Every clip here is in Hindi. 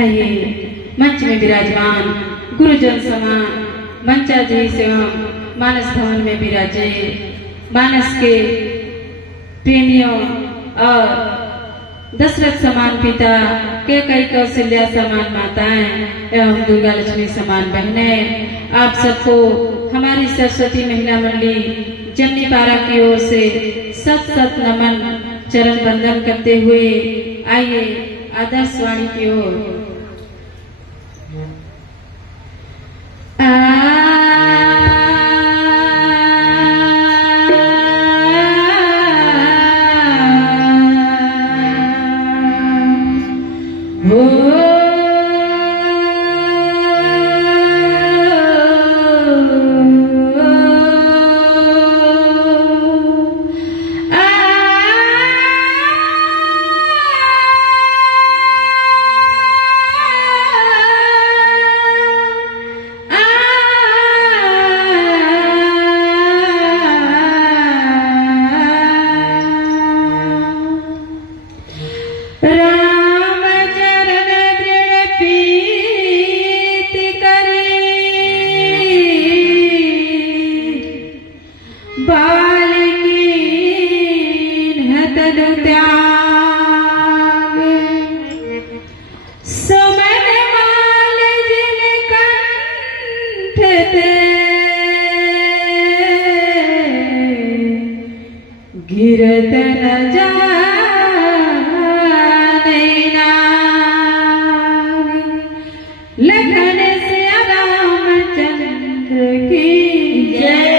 आइए मंच में विराजमान गुरुजन समान मंचाजी एवं मानस भवन में विराजे मानस के प्रेमियों और दशरथ समान पिता कैकेयी कौशल्या समान माताएं एवं दुर्गा लक्ष्मी समान बहनें, आप सबको हमारी सरस्वती महिला मंडली जमनी पारा की ओर से सत सत नमन चरण वंदन करते हुए आइए आदर्श वाणी की ओर। गिरत न जाने लखन से रामचंद्र की जय।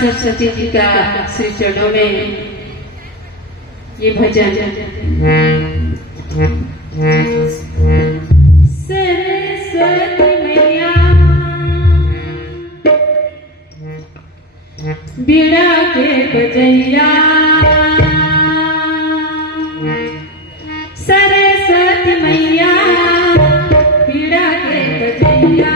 सरस्वती जी का श्री चरणों में ये भजन। सरस्वती मैया बीड़ा के बजैया, सरस्वती मैया बीड़ा के बजैया,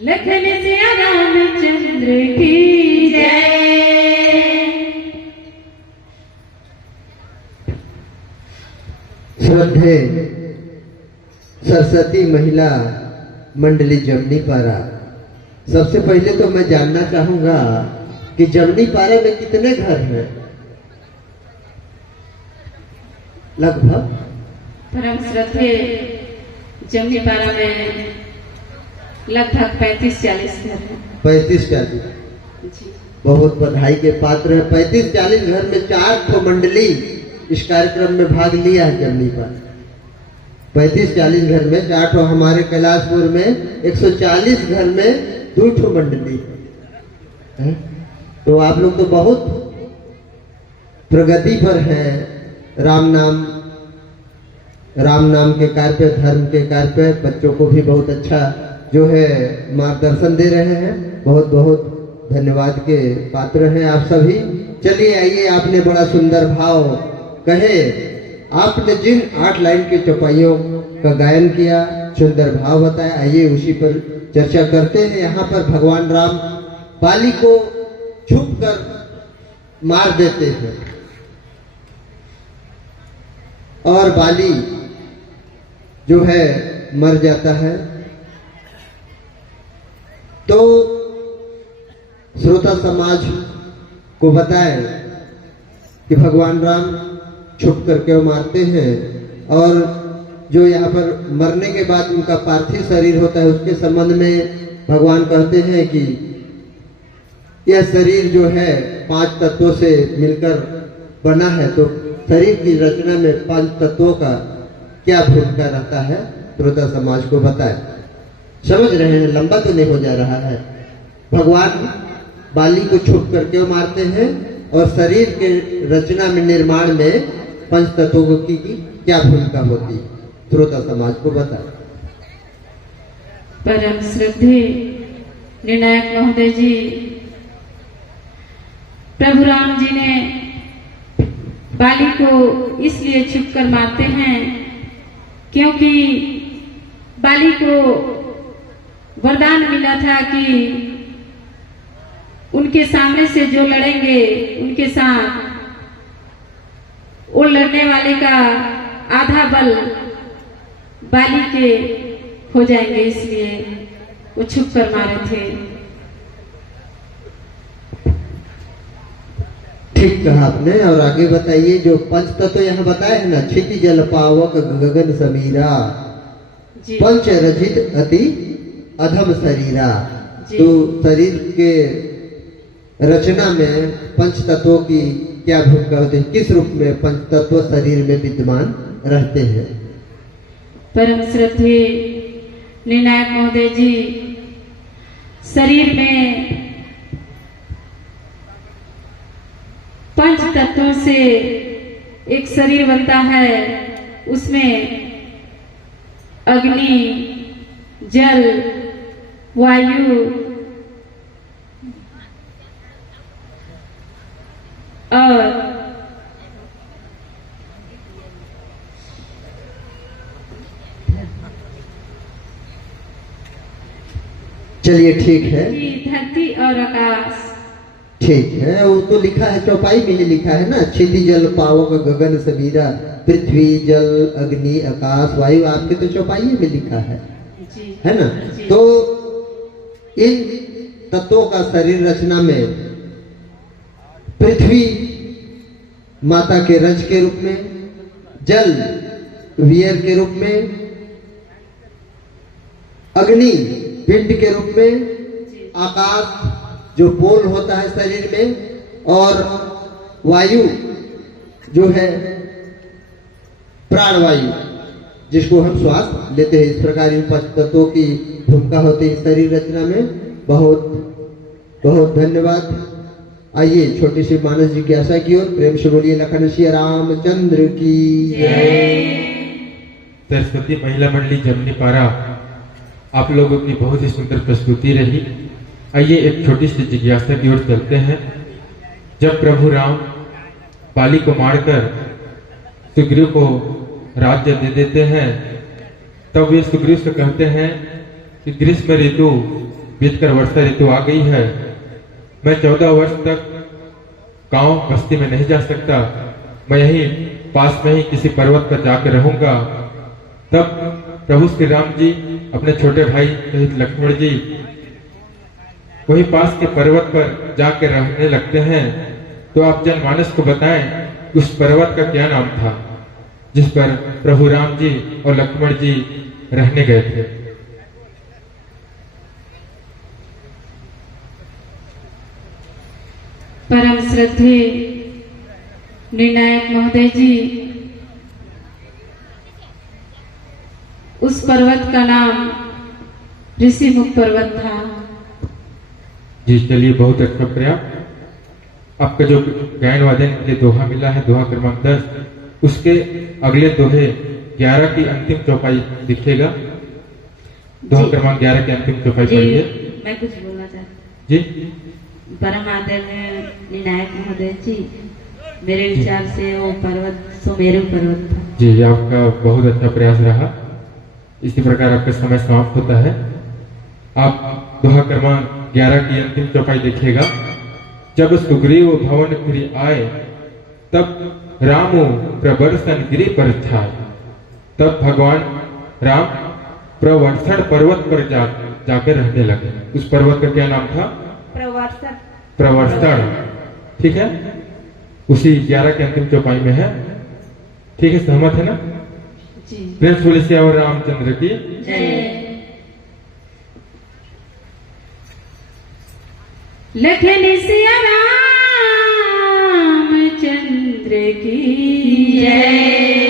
लखन सिया रामचंद्र की जय। श्रद्धे सरस्वती महिला मंडली जमनी पारा। सबसे पहले तो मैं जानना चाहूंगा कि जमनी पारा में कितने घर हैं? लगभग परम श्रद्धे जमनी पारा में लगभग 35-40 घर हैं। 35-40 जी। बहुत बधाई के पात्र है। 35-40 घर में 4 ठो मंडली इस कार्यक्रम में भाग लिया है जमनी पारा। 35-40 घर में 4 ठो, हमारे कैलाशपुर में 140 घर में 2 ठो मंडली है। तो आप लोग तो बहुत प्रगति पर हैं। राम नाम के कार्य पे, धर्म के कार्य पे बच्चों को भी बहुत अच्छा जो है मार्गदर्शन दे रहे हैं। बहुत बहुत धन्यवाद के पात्र हैं आप सभी। चलिए आइए, आपने बड़ा सुंदर भाव कहे, आपने जिन 8 लाइन के चौपाइयों का गायन किया, सुंदर भाव बताया, आइए उसी पर चर्चा करते हैं। यहाँ पर भगवान राम बाली को छुप कर मार देते हैं और बाली जो है मर जाता है। तो श्रोता समाज को बताएं कि भगवान राम छुप कर क्यों मारते हैं और जो यहाँ पर मरने के बाद उनका पार्थिव शरीर होता है उसके संबंध में भगवान कहते हैं कि यह शरीर जो है 5 तत्वों से मिलकर बना है। तो शरीर की रचना में 5 तत्वों का क्या भूमिका रहता है, श्रोता समाज को बताएं। समझ रहे हैं, लंबा तो नहीं हो जा रहा है। भगवान बाली को छुप कर क्यों मारते हैं और शरीर के रचना में, निर्माण में 5 तत्वों की क्या भूमिका होती है, श्रोता समाज को बताएं। परम श्रद्धे निर्णायक महोदय जी, प्रभु राम जी ने बाली को इसलिए छुप कर मारते हैं क्योंकि बाली को वरदान मिला था कि उनके सामने से जो लड़ेंगे उनके साथ, वो लड़ने वाले का आधा बल बाली के हो जाएंगे, इसलिए वो छुप कर मारे थे। ठीक कहा आपने। और आगे बताइए, जो 5 तत्व यहाँ बताए हैं ना, क्षिति जल पावक गगन समीरा, पंच रजित अति अधम शरीरा। तो शरीर के रचना में 5 तत्वों की क्या भूमिका होती है, किस रूप में 5 तत्व शरीर में विद्यमान रहते हैं? परम श्रद्धेय निर्णायक महोदय जी, शरीर में 5 तत्वों से एक शरीर बनता है। उसमें अग्नि, जल, वायु और चलिए ठीक है, जी धरती और आकाश। ठीक है, वो तो लिखा है, चौपाई में ही लिखा है ना, छिदी जल पावक गगन सबीरा, पृथ्वी जल अग्नि आकाश वायु, आपके तो चौपाई में लिखा जी है ना। जी। तो इन तत्वों का शरीर रचना में पृथ्वी माता के रज के रूप में, जल वीर के रूप में, अग्नि पिंड के रूप में, आकाश जो पोल होता है शरीर में, और वायु जो है प्राणवायु जिसको हम श्वास लेते हैं। इस प्रकार इन पांच तत्वों की भूमिका होती है शरीर रचना में। बहुत बहुत धन्यवाद। आइए छोटी सी मानस जिज्ञासा की ओर प्रेम से बोलिए लखन श्री रामचंद्र की सरस्वती महिला मंडली जमनीपारा, आप लोगों की बहुत ही सुंदर प्रस्तुति रही। आइए एक छोटी सी जिज्ञासा की ओर चलते हैं। जब प्रभु राम बाली को मारकर सुग्रीव को राज्य दे देते हैं, तब वे सुग्रीव से कहते हैं कि ग्रीष्म ऋतु बीतकर वर्षा ऋतु आ गई है, मैं 14 वर्ष तक गांव बस्ती में नहीं जा सकता, मैं यहीं पास में ही किसी पर्वत पर जाकर रहूंगा। तब प्रभु श्री राम जी अपने छोटे भाई सहित लक्ष्मण जी वही पास के पर्वत पर जाकर रहने लगते हैं। तो आप जनमानस को बताएं उस पर्वत का क्या नाम था जिस पर प्रभु राम जी और लक्ष्मण जी रहने गए थे। परम श्रद्धेय निर्णायक महोदय जी, उस पर्वत का नाम ऋषिमुख पर्वत था। जी चलिए, बहुत अच्छा प्रयास। आपका जो गायन वादन के दोहा मिला है, दोहा क्रमांक 10, उसके अगले दोहे 11 की अंतिम चौपाई दिखेगा। दोहा क्रमांक 11 की अंतिम चौपाई पढ़िए। मैं कुछ बोलना चाहती जी। परम आदरणीय निर्णायक महोदय जी, मेरे विचार से वो पर्वत सुमेरु पर्वत था। जी, आपका बहुत अच्छा प्रयास रहा। इसी प्रकार आपका समय समाप्त होता है। आप दोहा क्रमांक 11 की अंतिम चौपाई देखिएगा। जब सुग्रीव भवन फिर आए, तब रामो प्रवर्षण गिरि पर छाए। तब भगवान राम प्रवर्षण पर्वत पर जाकर रहने लगे। उस पर्वत का क्या नाम था? प्रवर्षण। ठीक है, उसी 11 के अंतिम चौपाई में है। ठीक है, सहमत है ना? जी। प्रेम से बोलिए सियावर रामचंद्र की जय। लखन सिया रामचंद्र की जय।